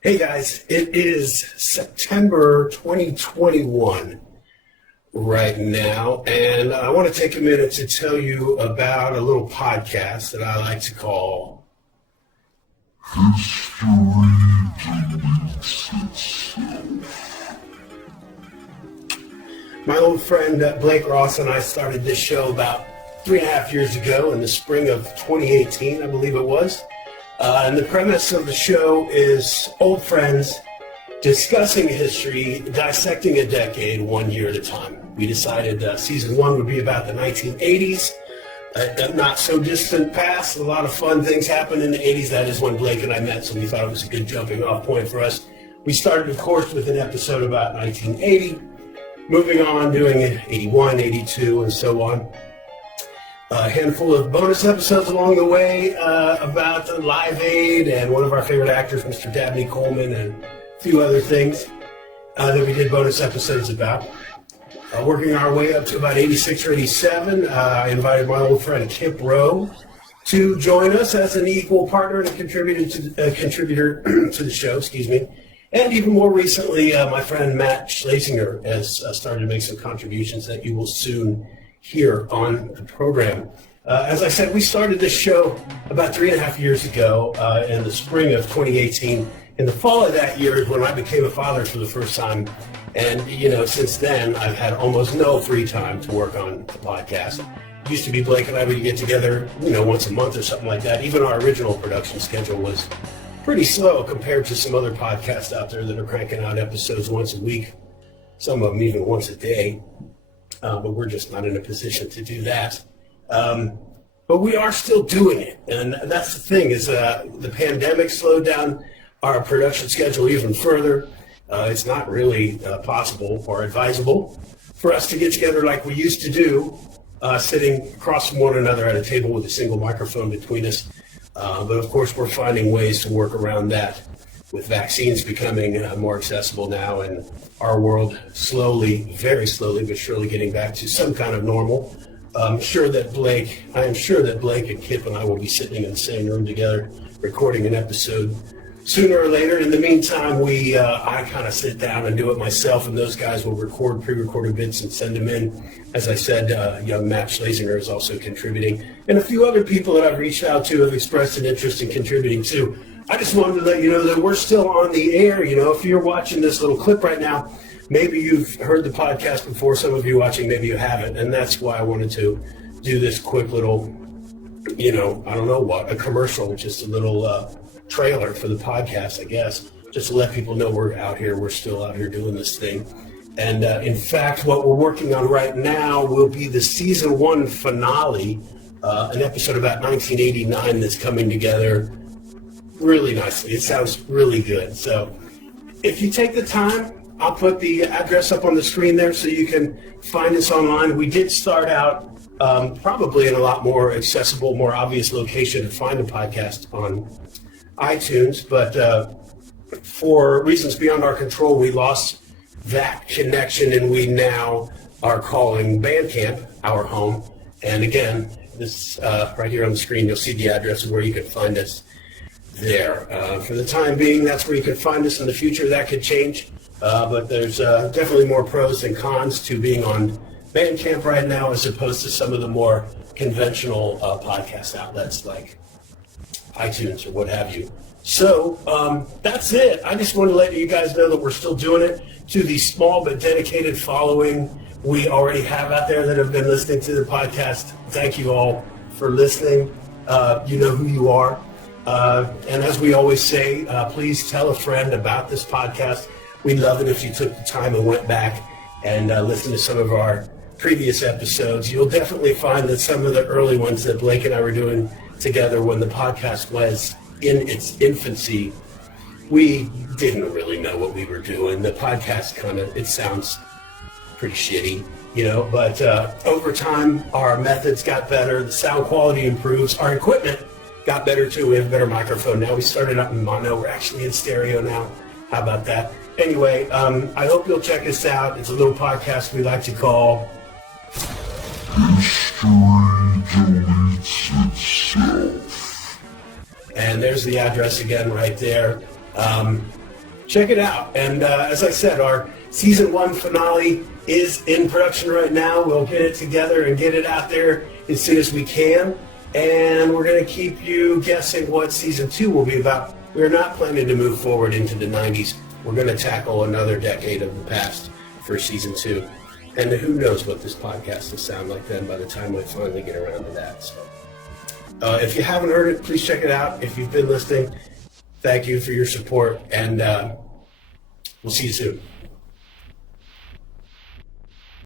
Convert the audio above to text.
Hey guys, it is September 2021 right now, and I want to take a minute to tell you about a little podcast that I like to call History Deletes Itself. My old friend Blake Ross and I started this show about 3.5 years ago in the spring of 2018, I believe it was. And the premise of the show is old friends discussing history, dissecting a decade 1 year at a time. We decided season 1 would be about the 1980s, not so distant past. A lot of fun things happened in the 80s. That is when Blake and I met, so we thought it was a good jumping off point for us. We started, of course, with an episode about 1980, moving on, doing 81, 82, and so on. A handful of bonus episodes along the way about Live Aid and one of our favorite actors, Mr. Dabney Coleman, and a few other things that we did bonus episodes about. Working our way up to about 86 or 87, I invited my old friend Kip Rowe to join us as an equal partner and a contributor to the show, And even more recently, my friend Matt Schlesinger has started to make some contributions that you will soon here on the program. As I said, we started this show about 3.5 years ago in the spring of 2018. In the fall of that year is when I became a father for the first time. And, since then, I've had almost no free time to work on the podcast. It used to be Blake and I would get together, once a month or something like that. Even our original production schedule was pretty slow compared to some other podcasts out there that are cranking out episodes once a week, some of them even once a day. But we're just not in a position to do that. But we are still doing it. And that's the thing is the pandemic slowed down our production schedule even further. It's not really possible or advisable for us to get together like we used to do, sitting across from one another at a table with a single microphone between us. But of course, we're finding ways to work around that with vaccines becoming more accessible now and our world slowly, very slowly, but surely getting back to some kind of normal. I am sure that Blake and Kip and I will be sitting in the same room together, recording an episode sooner or later. In the meantime, I kind of sit down and do it myself, and those guys will record pre-recorded bits and send them in. As I said, young Matt Schlesinger is also contributing, and a few other people that I've reached out to have expressed an interest in contributing too. I just wanted to let you know that we're still on the air. If you're watching this little clip right now, maybe you've heard the podcast before. Some of you watching, maybe you haven't. And that's why I wanted to do this quick little, I don't know what, a commercial, just a little trailer for the podcast, I guess, just to let people know we're out here. We're still out here doing this thing. And in fact, what we're working on right now will be the season 1 finale, an episode about 1989 that's coming together really nicely. It sounds really good. So if you take the time, I'll put the address up on the screen there so you can find us online. We did start out probably in a lot more accessible, more obvious location to find the podcast on iTunes, but for reasons beyond our control, we lost that connection, and we now are calling Bandcamp our home. And again, this right here on the screen, you'll see the address of where you can find us there. For the time being, that's where you can find us. In the future, that could change, but there's definitely more pros than cons to being on Bandcamp right now as opposed to some of the more conventional podcast outlets like iTunes or what have you. So that's it. I just want to let you guys know that we're still doing it. To the small but dedicated following we already have out there that have been listening to the podcast, thank you all for listening. You know who you are. And as we always say, please tell a friend about this podcast. We'd love it if you took the time and went back and listened to some of our previous episodes. You'll definitely find that some of the early ones that Blake and I were doing together when the podcast was in its infancy, we didn't really know what we were doing. The podcast it sounds pretty shitty, but over time, our methods got better, the sound quality improves, our equipment got better too. We have a better microphone now. We started out in mono, we're actually in stereo now. How about that? Anyway, I hope you'll check us out. It's a little podcast we like to call History Deletes Itself. And there's the address again right there. check it out. And as I said, our season 1 finale is in production right now. We'll get it together and get it out there as soon as we can. And we're going to keep you guessing what season 2 will be about. We're not planning to move forward into the 90s. We're going to tackle another decade of the past for season 2. And who knows what this podcast will sound like then by the time we finally get around to that. So, if you haven't heard it, please check it out. If you've been listening, thank you for your support, and we'll see you soon.